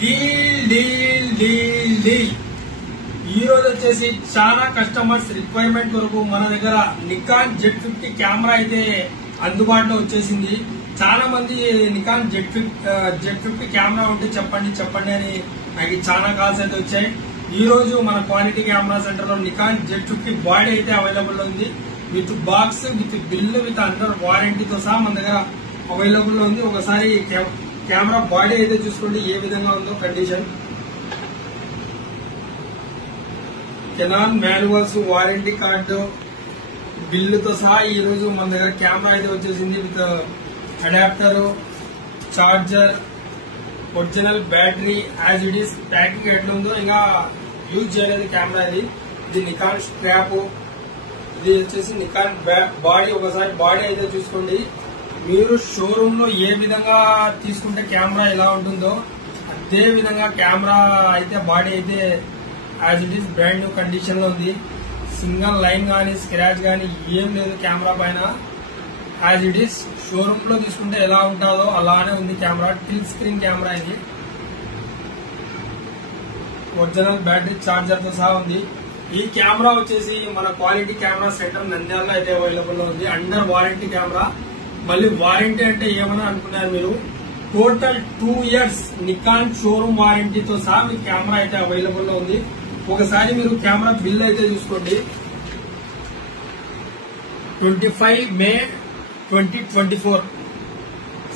Deal deal deal deal ఈ రోజు వచ్చేసి చాలా కస్టమర్స్ రిక్వైర్మెంట్ వరకు మన దగ్గర నికాన్ Z50 కెమెరా అయితే అందుబాటులో వచ్చేసింది. చాలా మంది నికాన్ Z50 కెమెరా ఉంటే చెప్పండి అని నాకు చాలా కాల్స్ అయితే వచ్చాయి. ఈ రోజు మన క్వాలిటీ కెమెరా సెంటర్ లో నికాన్ Z50 బాడీ అయితే అవైలబుల్ ఉంది. With box, with bill, with under వారంటీతో సహా మన దగ్గర అవైలబుల్ లో ఉంది. ఒకసారి కెమెరా బాడీ అయితే చూసుకోండి ఏ విధంగా ఉందో condition. Canon manuals, warranty card, బిల్లుతో సహా ఈ రోజు మన దగ్గర కెమెరా అయితే వచ్చేసింది. With adapter, charger, original battery as it is. Packing ఎట్లా ఉందో ఇంకా యూజ్ చేయలేదు కెమెరా. ఇది నికాన్ స్ట్రాప్, ఇది వచ్చేసి నికాన్ బాడీ. ఒకసారి బాడీ అయితే చూసుకోండి. మీరు షోరూమ్ లో ఏ విధంగా తీసుకుంటే కెమెరా ఎలా ఉంటుందో అదే విధంగా కెమెరా అయితే బాడీ అయితే as it is brand new condition లో ఉంది. సింగల్ లైన్ గానీ స్క్రాచ్ గానీ ఏం లేదు కెమెరా పైన. యాజ్ ఇట్ ఈస్ షోరూమ్ లో తీసుకుంటే ఎలా ఉంటుందో అలానే ఉంది కెమెరా. టిల్ స్క్రీన్ కెమెరా ఇది. ఒరిజినల్ బ్యాటరీ, చార్జర్ తో సహా ఉంది. ఈ కెమెరా వచ్చేసి మన క్వాలిటీ కెమెరా సెంటర్ నంద్యాలలో అయితే అవైలబుల్ లో ఉంది. Under warranty camera. మళ్ళీ వారంటీ అంటే ఏమని అనుకున్నారు మీరు, టోటల్ 2 years నికాన్ షోరూమ్ వారంటీతో సహా మీ కెమెరా అయితే అవైలబుల్ లో ఉంది. ఒకసారి మీరు కెమెరా బిల్ అయితే చూసుకోండి. 25 May 2024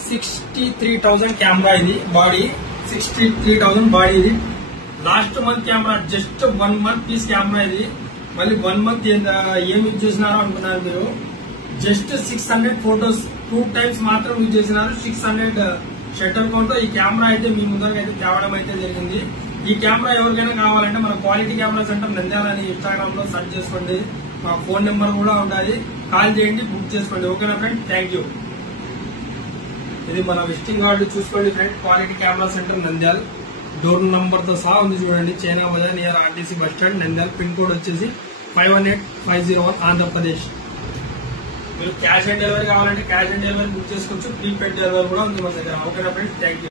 63,000 కెమెరా ఇది బాడీ. 63,000 బాడీ ఇది. Last month camera just 1 month piece camera ఇది. మళ్ళీ 1 month ఏం యూజ్ చేసినారో అనుకున్నారు మీరు. జస్ట్ 600 ఫోటోస్ 2 times మాత్రం యూజ్ చేసినారు. 600 షట్టర్ కౌంట్ తో ఈ కెమెరా అయితే మీ ముందరకు అయితే తేవడం అయితే జరిగింది. ఈ కెమెరా ఎవరికైనా కావాలంటే మన క్వాలిటీ కెమెరా సెంటర్ నంద్యాల అని ఇన్స్టాగ్రామ్ లో సెర్చ్ చేసుకోండి. మా ఫోన్ నెంబర్ కూడా ఉండాలి. కాల్ చేయండి, బుక్ చేసుకోండి. ఓకేనా ఫ్రెండ్, థ్యాంక్ యూ. ఇది మన విజిటింగ్ కార్డు చూసుకోండి friend. Quality camera center Nandyal. Door number తో సహా ఉంది చూడండి. China bazaar near RTC bus stand Nandyal. Pin code వచ్చేసి 518501 ఆంధ్రప్రదేశ్. మీరు క్యాష్ ఆన్ డెలివరీ కావాలంటే క్యాష్ ఆన్ డెలివరీ బుక్ చేసుకోవచ్చు. ప్రీపెయిడ్ డెలివరీ కూడా ఉంది మన దగ్గర. ఓకేనా ఫ్రెండ్స్, థ్యాంక్ యూ.